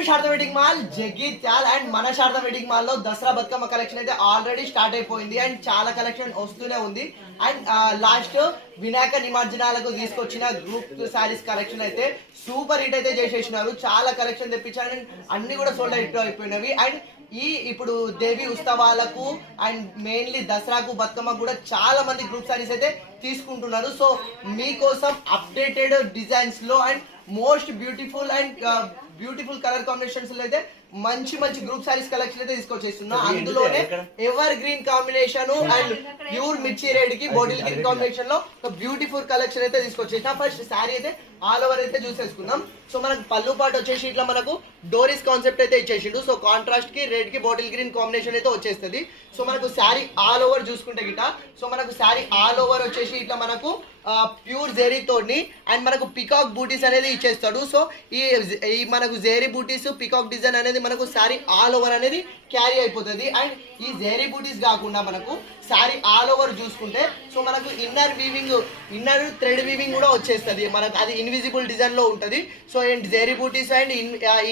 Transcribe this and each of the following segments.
To Sharada wedding mall Jagtial. And మన Sharada wedding mall లో Dasara Bathukamma collection అయితే ఆల్రెడీ స్టార్ట్ అయిపోయింది అండ్ చాలా కలెక్షన్ వస్తూనే ఉంది. అండ్ లాస్ట్ వినాయక నిమజ్జనాలకు తీసుకొచ్చిన గ్రూప్ శారీస్ కలెక్షన్ అయితే సూపర్ హిట్ అయితే చేసేసినారు. చాలా కలెక్షన్ తెప్పించారు అండ్ అన్ని కూడా సోల్డ్ అవుట్ అయిపోయినవి. అండ్ ఇప్పుడు దేవి ఉత్సవాలకు అండ్ మెయిన్లీ దసరాకు బతుకమ్మకు కూడా చాలా మంది గ్రూప్ శారీస్ అయితే తీసుకుంటున్నారు. సో మీకోసం అప్డేటెడ్ డిజైన్స్ లో and most beautiful and beautiful colour combinations లో అయితే మంచి మంచి గ్రూప్ సారీస్ కలెక్షన్ అయితే తీసుకొచ్చేస్తున్నా. అందులోనే ever green combination and pure మిర్చి రెడ్ కి బాటిల్ గ్రీన్ కాంబినేషన్ లో ఒక బ్యూటిఫుల్ కలెక్షన్ అయితే తీసుకొచ్చేసిన. ఫస్ట్ శారీ అయితే ఆల్ ఓవర్ అయితే చూసేసుకుందాం. సో మనకు పళ్ళు పాటు వచ్చేసి ఇట్లా మనకు డోరీస్ కాన్సెప్ట్ అయితే ఇచ్చేసిండు. సో కాంట్రాస్ట్ కి రెడ్ కి బాటిల్ గ్రీన్ కాంబినేషన్ అయితే వచ్చేస్తుంది. సో మనకు శారీ ఆల్ ఓవర్ చూసుకుంటే గిట సో మనకు శారీ ఆల్ ఓవర్ వచ్చేసి ఇట్లా మనకు ప్యూర్ జెరీ తోని అండ్ మనకు పికాక్ బూటీస్ అనేది ఇచ్చేస్తాడు. సో ఈ మనకు జెరీ బూటీస్ పికాక్ డిజైన్ అనేది మనకు శారీ ఆల్ ఓవర్ అనేది క్యారీ అయిపోతుంది. అండ్ ఈ జెరీ బూటీస్ కాకుండా మనకు శారీ ఆల్ ఓవర్ చూసుకుంటే సో మనకు ఇన్నర్ థ్రెడ్ వీవింగ్ కూడా వచ్చేస్తుంది. మనకు అది ఇన్విజిబుల్ డిజైన్ లో ఉంటుంది. So and zari butis and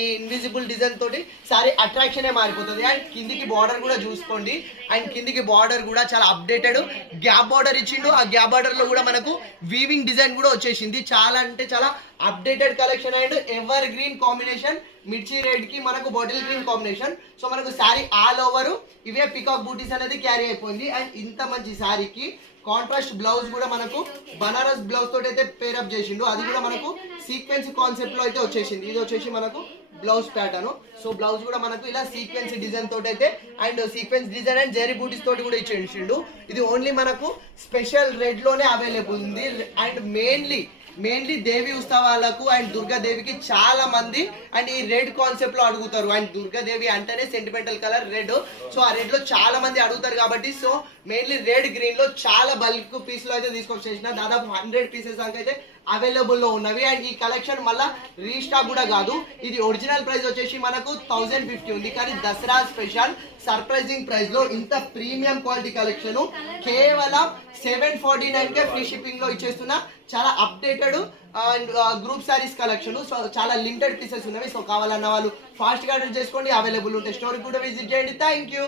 ఈ ఇన్విజిబుల్ డిజైన్ తోటి శారీ అట్రాక్షన్ మారిపోతుంది. అండ్ కిందికి బార్డర్ కూడా చూసుకోండి. అండ్ కిందికి బార్డర్ కూడా చాలా అప్డేటెడ్ గ్యాప్ బార్డర్ ఇచ్చిండు. ఆ గ్యాప్ బార్డర్ లో కూడా మనకు వీవింగ్ డిజైన్ కూడా వచ్చేసింది. చాలా అంటే చాలా updated collection and ever green combination మిర్చి రెడ్ కి మనకు బాటిల్ గ్రీన్ కాంబినేషన్. సో మనకు శారీ ఆల్ ఓవర్ ఇవే పికాక్ బూటీస్ అనేది క్యారీ అయిపోయింది. అండ్ ఇంత మంచి శారీకి కాంట్రాస్ట్ బ్లౌజ్ కూడా మనకు బనారస్ బ్లౌజ్ తోటి అయితే పేరప్ చేసిండు. అది కూడా మనకు సీక్వెన్స్ కాన్సెప్ట్ లో అయితే వచ్చేసింది. ఇది వచ్చేసి మనకు బ్లౌజ్ ప్యాటర్న్. సో బ్లౌజ్ కూడా మనకు ఇలా సీక్వెన్స్ డిజైన్ తోటి అయితే and sequence design and zari బూటీస్ తోటి కూడా ఇచ్చేసిండు. ఇది ఓన్లీ మనకు స్పెషల్ రెడ్ లోనే అవైలబుల్ ఉంది. అండ్ మెయిన్లీ దేవి ఉత్సవాలకు అండ్ దుర్గాదేవికి చాలా మంది అండ్ ఈ రెడ్ కాన్సెప్ట్ లో అడుగుతారు. అండ్ దుర్గాదేవి అంటేనే సెంటిమెంటల్ కలర్ రెడ్. సో ఆ రెడ్ లో చాలా మంది అడుగుతారు కాబట్టి సో మెయిన్లీ రెడ్ గ్రీన్ లో చాలా బల్క్ పీస్ లో అయితే తీసుకొచ్చేసిన. దాదాపు 100 పీసెస్ దాకా అయితే అవైలబుల్ లో ఉన్నవి. అండ్ ఈ కలెక్షన్ మళ్ళా రీస్టాక్ కూడా కాదు. ఇది ఒరిజినల్ ప్రైస్ వచ్చేసి మనకు 1050 ఉంది. కానీ దసరా స్పెషల్ సర్ప్రైజింగ్ ప్రైస్ లో ఇంత ప్రీమియం క్వాలిటీ కలెక్షన్ కేవలం 749 కే ఫ్రీ షిప్పింగ్ లో ఇచ్చేస్తున్నా. చాలా updated and group saris collection. So చాలా లిమిటెడ్ పీసెస్ ఉన్నవి. సో కావాలన్న వాళ్ళు ఫాస్ట్ గా ఆర్డర్ చేసుకోండి. అవైలబుల్ ఉంటే స్టోర్ కూడా విజిట్ చేయండి. Thank you.